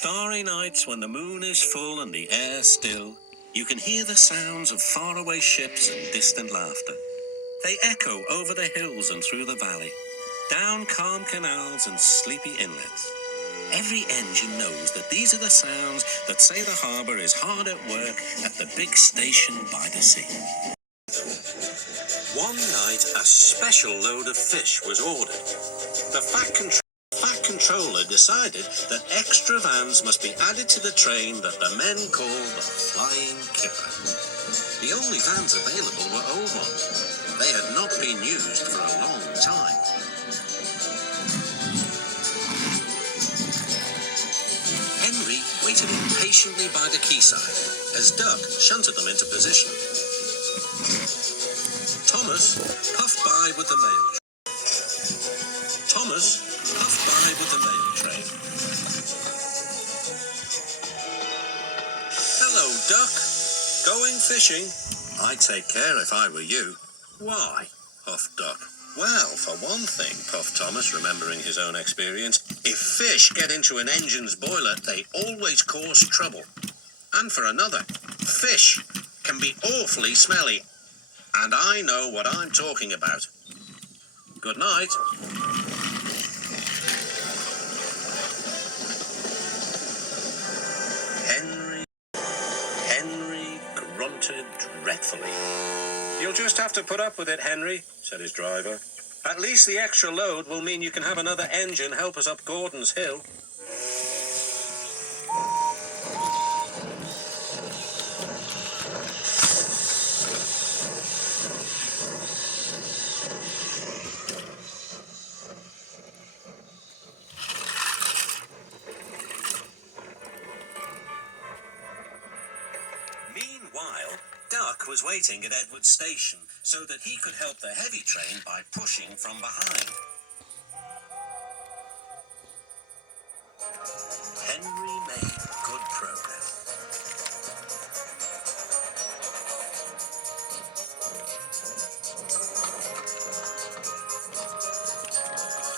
starry nights when the moon is full and the air still, you can hear the sounds of faraway ships and distant laughter. They echo over the hills and through the valley, down calm canals and sleepy inlets. Every engine knows that these are the sounds that say the harbour is hard at work at the big station by the sea. One night, a special load of fish was ordered. The Fat Controller decided that extra vans must be added to the train that the men called the Flying Kipper. The only vans available were old ones. They had not been used for a long time. Henry waited impatiently by the quayside as Doug shunted them into position. Thomas puffed by with the mail train. Hello, Duck. Going fishing? I'd take care if I were you. Why? Puffed Duck. Well, for one thing, puffed Thomas, remembering his own experience, if fish get into an engine's boiler, they always cause trouble. And for another, fish can be awfully smelly. And I know what I'm talking about. Good night. Henry grunted dreadfully. You'll just have to put up with it, Henry, said his driver. At least the extra load will mean you can have another engine help us up Gordon's Hill. Meanwhile, Duck was waiting at Edward Station so that he could help the heavy train by pushing from behind. Henry made good progress.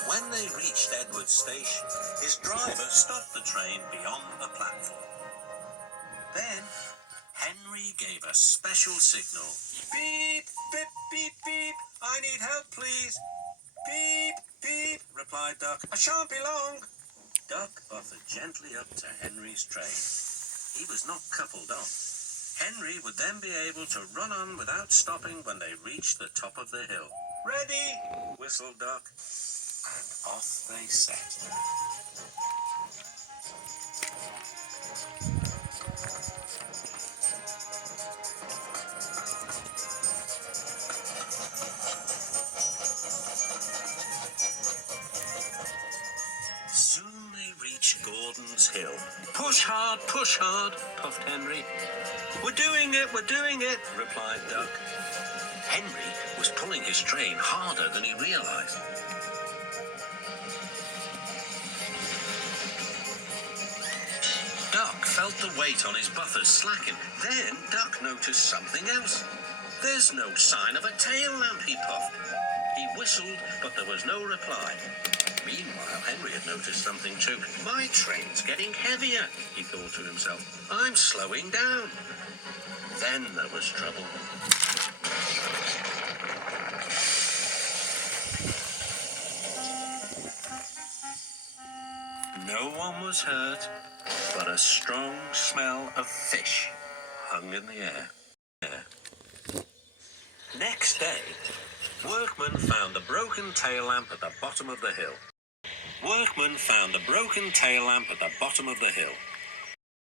When they reached Edward Station, his driver stopped the train beyond the platform. Then Henry gave a special signal. Beep, beep, beep, beep. I need help, please. Beep, beep, replied Duck. I shan't be long. Duck buffered gently up to Henry's train. He was not coupled on. Henry would then be able to run on without stopping when they reached the top of the hill. Ready, whistled Duck. And off they set. Soon they reached Gordon's Hill. Push hard, puffed Henry. We're doing it, replied Duck. Henry was pulling his train harder than he realized. Duck felt the weight on his buffers slacken. Then Duck noticed something else. There's no sign of a tail lamp, he puffed. He whistled, but there was no reply. Meanwhile, Henry had noticed something too. My train's getting heavier, he thought to himself. I'm slowing down. Then there was trouble. No one was hurt, but a strong smell of fish hung in the air. Next day, workmen found the broken tail lamp at the bottom of the hill.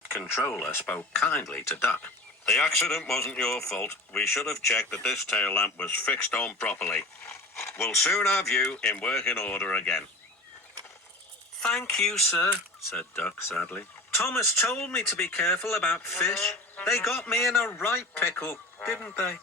Controller spoke kindly to Duck. The accident wasn't your fault. We should have checked that this tail lamp was fixed on properly. We'll soon have you in working order again. Thank you, sir, said Duck sadly. Thomas told me to be careful about fish. They got me in a right pickle, didn't they?